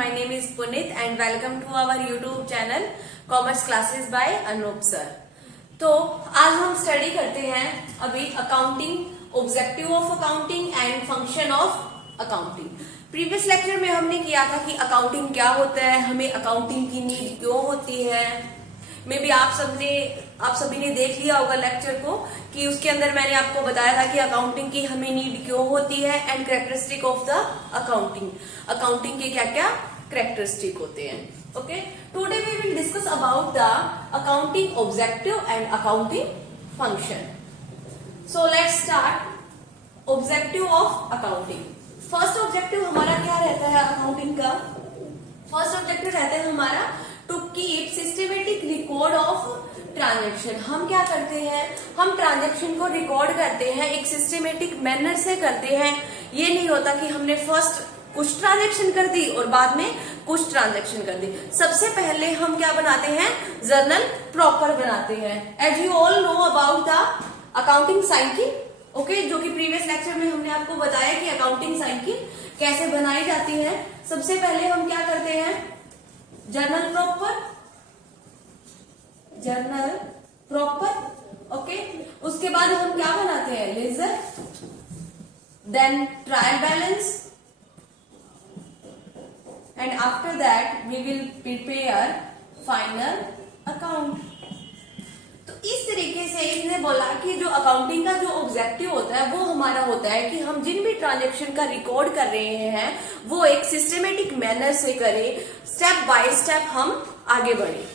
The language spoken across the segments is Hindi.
My name is Punit and welcome to our YouTube channel Commerce Classes by Anup Sir. तो आज हम स्टडी करते हैं अभी accounting, objective of accounting and function of accounting. Previous lecture में हमने किया था कि अकाउंटिंग क्या होता है, हमें अकाउंटिंग की नीड क्यों होती है। मे बी आप सभी ने देख लिया होगा लेक्चर को कि उसके अंदर मैंने आपको बताया था कि अकाउंटिंग की हमें नीड क्यों होती है and characteristic of the accounting के क्या क्या कैरेक्टरिस्टिक होते हैं। Okay, today we will discuss about the accounting objective and accounting function. So let's start objective of accounting. First objective हमारा क्या रहता है अकाउंटिंग का? फर्स्ट ऑब्जेक्टिव रहता है हमारा to keep systematic record of transaction. हम क्या करते हैं, हम ट्रांजेक्शन को रिकॉर्ड करते हैं, एक सिस्टमेटिक मैनर से करते हैं। ये नहीं होता कि हमने फर्स्ट कुछ ट्रांजेक्शन कर दी और बाद में कुछ ट्रांजेक्शन कर दी। सबसे पहले हम क्या बनाते हैं, जर्नल प्रॉपर बनाते हैं। As you all know about the accounting cycle, okay, जो कि प्रीवियस लेक्चर में हमने आपको बताया कि अकाउंटिंग साइकिल कैसे बनाई जाती है। सबसे पहले हम क्या करते हैं, जर्नल प्रॉपर, ओके। उसके बाद हम क्या बनाते हैं, ledger, then trial balance, and after that we will prepare final account. तो इस तरीके से इसने बोला कि जो अकाउंटिंग का जो ऑब्जेक्टिव होता है वो हमारा होता है कि हम जिन भी ट्रांजेक्शन का रिकॉर्ड कर रहे हैं वो एक सिस्टमेटिक मैनर से करें, स्टेप बाय स्टेप हम आगे बढ़े।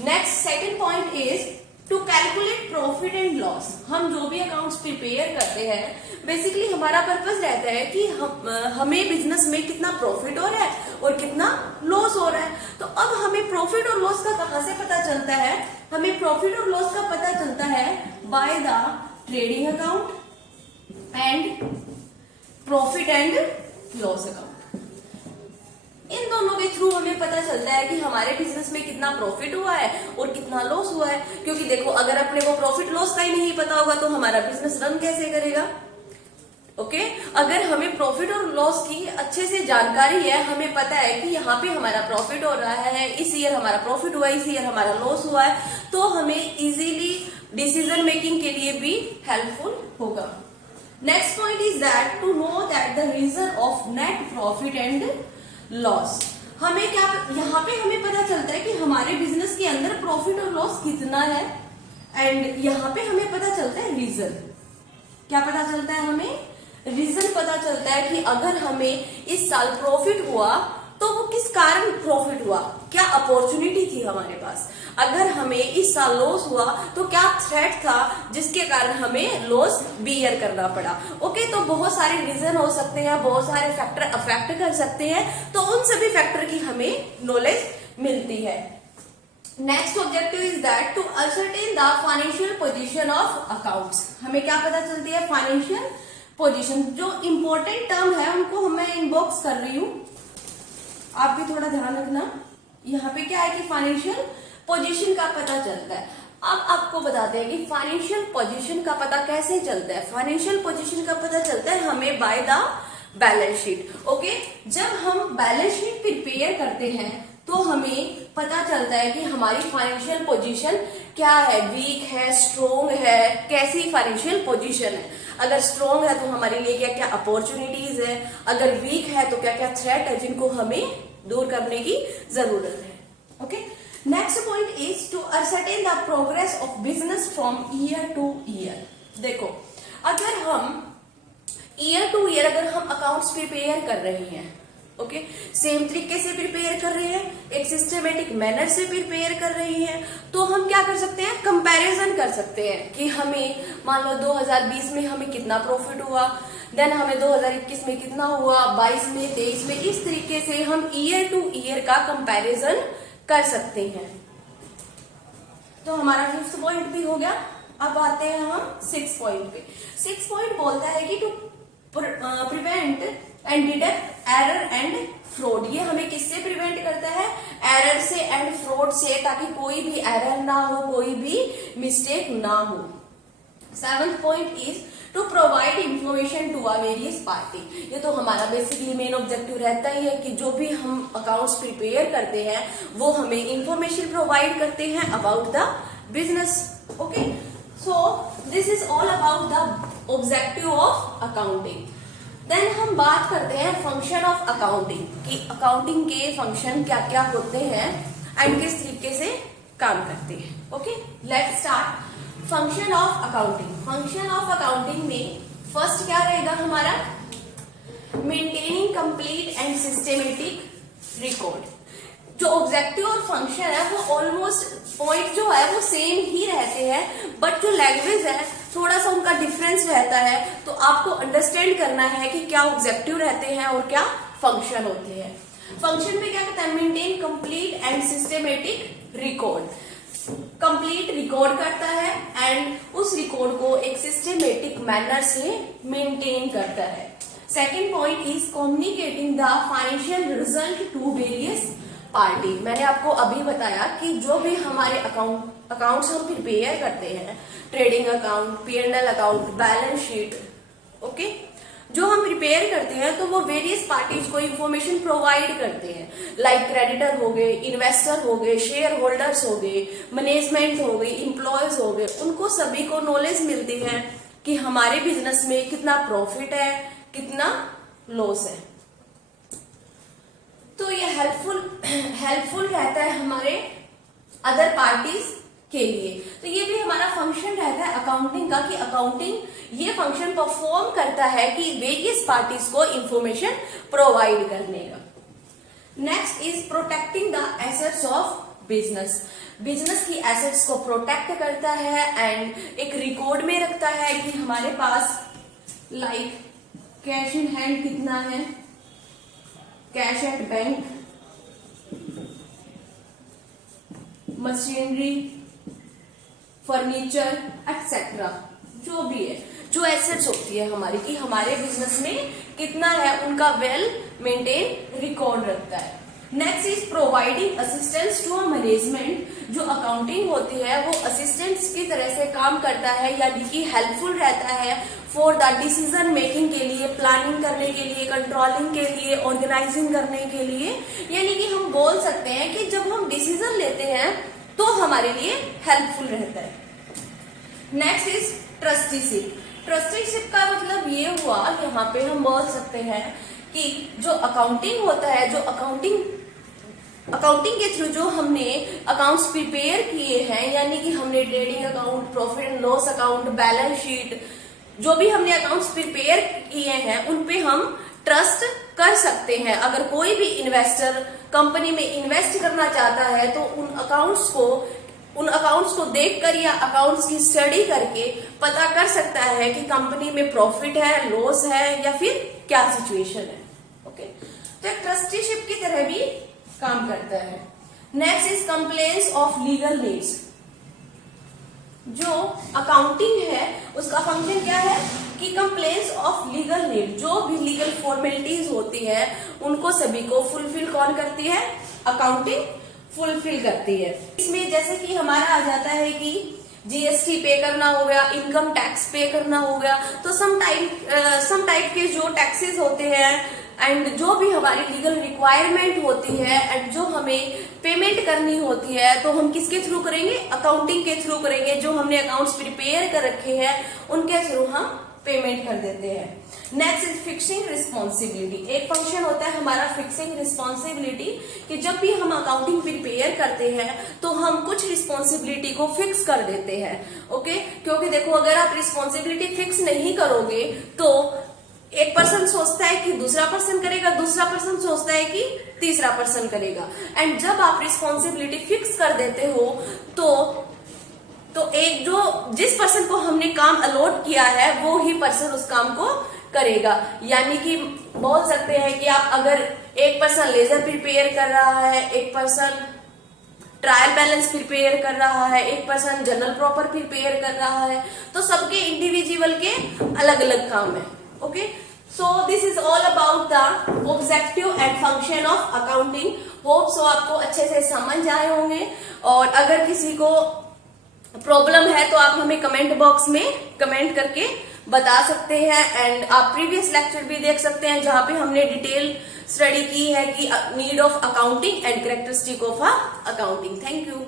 Next second point is to calculate profit and loss. हम जो भी अकाउंट्स प्रिपेयर करते हैं बेसिकली हमारा पर्पस रहता है कि हमें बिजनेस में कितना प्रॉफिट हो रहा है और कितना लॉस हो रहा है। तो अब हमें प्रॉफिट और लॉस का कहां से पता चलता है? हमें प्रॉफिट और लॉस का पता चलता है by the trading account and profit and loss account. इन दोनों के थ्रू हमें पता चलता है कि हमारे बिजनेस में कितना प्रॉफिट हुआ है और कितना लॉस हुआ है। क्योंकि देखो, अगर अपने को प्रॉफिट लॉस का ही नहीं पता होगा तो हमारा बिजनेस रन कैसे करेगा? ओके, अगर हमें प्रॉफिट और लॉस की अच्छे से जानकारी है, हमें पता है कि यहाँ पे हमारा प्रॉफिट हो रहा है, इस ईयर हमारा प्रॉफिट हुआ है, इस ईयर हमारा लॉस हुआ है, तो हमें इजीली डिसीजन मेकिंग के लिए भी हेल्पफुल होगा। Next point is that to know that the reason of net profit and loss. हमें क्या यहाँ पे हमें पता चलता है कि हमारे बिजनेस के अंदर प्रॉफिट और लॉस कितना है, एंड यहाँ पे हमें पता चलता है रीजन। क्या पता चलता है हमें? रीजन पता चलता है कि अगर हमें इस साल प्रॉफिट हुआ तो वो किस कारण प्रॉफिट हुआ, क्या अपॉर्चुनिटी थी हमारे पास। अगर हमें इस साल लॉस हुआ तो क्या थ्रेट था जिसके कारण हमें लॉस बियर करना पड़ा। ओके, तो बहुत सारे रीजन हो सकते हैं, बहुत सारे फैक्टर अफेक्ट कर सकते हैं, तो उन सभी फैक्टर की हमें नॉलेज मिलती है। Next objective is that to ascertain the financial position of accounts. हमें क्या पता चलती है? Financial position. जो इंपॉर्टेंट टर्म है उनको मैं इनबॉक्स कर रही हूं, आप भी थोड़ा ध्यान रखना। यहाँ पे क्या है कि फाइनेंशियल पोजीशन का पता चलता है। अब आपको बताते हैं कि फाइनेंशियल पोजीशन का पता कैसे चलता है। फाइनेंशियल पोजीशन का पता चलता है हमें by the balance sheet. Okay, जब हम बैलेंस शीट प्रिपेयर करते हैं तो हमें पता चलता है कि हमारी फाइनेंशियल पोजीशन क्या है, वीक है, स्ट्रोंग है, कैसी फाइनेंशियल पोजीशन है। अगर स्ट्रोंग है तो हमारे लिए क्या क्या अपॉर्चुनिटीज है, अगर वीक है तो क्या क्या थ्रेट है जिनको हमें दूर करने की जरूरत है। Okay, next point is to ascertain the progress of business from year to year. देखो, अगर हम ईयर टू ईयर अगर हम अकाउंट्स प्रिपेयर कर रहे हैं, ओके, सेम तरीके से प्रिपेयर कर रहे हैं, एक सिस्टमेटिक मैनर से प्रिपेयर कर रहे हैं, तो हम क्या कर सकते हैं, कंपैरिजन कर सकते हैं कि हमें मान लो 2020 में हमें कितना प्रॉफिट हुआ, देन हमें 2021 में कितना हुआ, 22 में, 23 में। इस तरीके से हम ईयर टू ईयर का कंपैरिजन कर सकते हैं। तो हमारा 5th पॉइंट भी हो गया। अब आते हैं हम 6th पॉइंट पे। 6th पॉइंट बोलता है कि to prevent and detect error and fraud. ये हमें किससे प्रिवेंट करता है? एरर से एंड फ्रॉड से, ताकि कोई भी एरर ना हो, कोई भी मिस्टेक ना हो। 7th point is to provide information to a various party. ये तो हमारा बेसिकली मेन ऑब्जेक्टिव रहता ही है कि जो भी हम अकाउंट्स प्रिपेयर करते हैं वो हमें इंफॉर्मेशन प्रोवाइड करते हैं about the business. Okay, so this is all about the objective of accounting. Then हम बात करते हैं फंक्शन ऑफ अकाउंटिंग कि अकाउंटिंग के फंक्शन क्या क्या होते हैं एंड किस तरीके से काम करते हैं। Okay, let's start. Function of accounting. Function of accounting में फर्स्ट क्या रहेगा हमारा, maintaining complete and systematic record. जो ऑब्जेक्टिव और फंक्शन है वो ऑलमोस्ट पॉइंट जो है वो सेम ही रहते हैं, बट जो लैंग्वेज है थोड़ा सा उनका डिफरेंस रहता है। तो आपको अंडरस्टैंड करना है कि क्या ऑब्जेक्टिव रहते हैं और क्या फंक्शन होते हैं। फंक्शन में क्या कहता है, maintain complete and systematic record. Complete record करता है एंड उस रिकॉर्ड को एक सिस्टमेटिक मैनर से मेंटेन करता है। Second point is communicating the financial result to various party. मैंने आपको अभी बताया कि जो भी हमारे अकाउंट्स हम प्रिपेयर करते हैं, trading account, P&L account, balance sheet, okay, जो हम प्रिपेयर करते हैं तो वो वेरियस पार्टीज को इंफॉर्मेशन प्रोवाइड करते हैं, लाइक क्रेडिटर हो गए, इन्वेस्टर हो गए, शेयर होल्डर्स हो गए, मैनेजमेंट हो गई, एम्प्लॉयज हो गए। उनको सभी को नॉलेज मिलती है कि हमारे बिजनेस में कितना प्रॉफिट है, कितना लॉस है। तो ये हेल्पफुल रहता है हमारे अदर पार्टीज के लिए। तो ये भी हमारा फंक्शन रहता है अकाउंटिंग का कि अकाउंटिंग ये फंक्शन परफॉर्म करता है कि वेरियस पार्टीज को इंफॉर्मेशन प्रोवाइड करने का। Next is protecting the assets of business. Business की एसेट्स को प्रोटेक्ट करता है एंड एक रिकॉर्ड में रखता है कि हमारे पास लाइक कैश इन हैंड कितना है, cash at bank, machinery, furniture etcetera, जो भी है, जो एसेट्स होती है हमारी कि हमारे बिजनेस में कितना है उनका वेल मेंटेन रिकॉर्ड रखता है। Next is providing assistance to a management. जो अकाउंटिंग होती है वो असिस्टेंट्स की तरह से काम करता है, यानी कि हेल्पफुल रहता है फॉर द डिसीजन मेकिंग के लिए, प्लानिंग करने के लिए, कंट्रोलिंग के लिए, ऑर्गेनाइजिंग करने के लिए। यानी कि हम बोल सकते हैं कि जब हम डिसीजन लेते हैं तो हमारे लिए हेल्पफुल रहता है। Next is trusteeship. ट्रस्टीशिप का मतलब ये हुआ, यहाँ पे हम बोल सकते हैं कि जो अकाउंटिंग होता है, जो अकाउंटिंग के थ्रू जो हमने अकाउंट्स प्रिपेयर किए हैं, यानी कि हमने trading account, profit and loss account, balance sheet, जो भी हमने अकाउंट्स प्रिपेयर किए हैं उन पे हम ट्रस्ट कर सकते हैं। अगर कोई भी इन्वेस्टर कंपनी में इन्वेस्ट करना चाहता है तो उन अकाउंट्स को देखकर या अकाउंट्स की स्टडी करके पता कर सकता है कि कंपनी में प्रॉफिट है, लॉस है या फिर क्या सिचुएशन है। ओके, तो एक ट्रस्टीशिप की तरह भी काम करता है। Next is complaints of legal needs. जो अकाउंटिंग है उसका फंक्शन क्या है कि कंप्लेंट्स ऑफ लीगल नीड, जो भी लीगल फॉर्मेलिटीज होती है उनको सभी को फुलफिल कौन करती है, अकाउंटिंग फुलफिल करती है। इसमें जैसे कि हमारा आ जाता है कि जीएसटी पे करना हो गया, इनकम टैक्स पे करना हो गया, तो सम टाइप के जो टैक्सेस होते हैं एंड जो भी हमारी लीगल रिक्वायरमेंट होती है एंड जो हमें पेमेंट करनी होती है तो हम किसके थ्रू करेंगे, अकाउंटिंग के थ्रू करेंगे। जो हमने अकाउंट्स प्रिपेयर कर रखे हैं उनके थ्रू हम पेमेंट कर देते हैं। Next is fixing responsibility. एक फंक्शन होता है हमारा फिक्सिंग रिस्पॉन्सिबिलिटी कि जब भी हम अकाउंटिंग प्रिपेयर करते हैं तो हम कुछ रिस्पॉन्सिबिलिटी को फिक्स कर देते हैं। ओके, क्योंकि देखो अगर आप रिस्पॉन्सिबिलिटी फिक्स नहीं करोगे तो एक पर्सन सोचता है कि दूसरा पर्सन करेगा, दूसरा पर्सन सोचता है कि तीसरा पर्सन करेगा। एंड जब आप रिस्पॉन्सिबिलिटी फिक्स कर देते हो तो एक जो जिस पर्सन को हमने काम अलॉट किया है वो ही पर्सन उस काम को करेगा। यानी कि बोल सकते हैं कि आप अगर एक पर्सन लेजर प्रिपेयर कर रहा है, एक पर्सन ट्रायल बैलेंस प्रिपेयर कर रहा है, एक पर्सन जनरल प्रॉपर प्रिपेयर कर रहा है, तो सबके इंडिविजुअल के अलग अलग काम है। Okay, so this is all about the objective and function of accounting. Hope so आपको अच्छे से समझ आए होंगे, और अगर किसी को प्रॉब्लम है तो आप हमें कमेंट बॉक्स में कमेंट करके बता सकते हैं। एंड आप प्रीवियस लेक्चर भी देख सकते हैं जहां पे हमने डिटेल स्टडी की है कि need of accounting and characteristic of accounting. Thank you.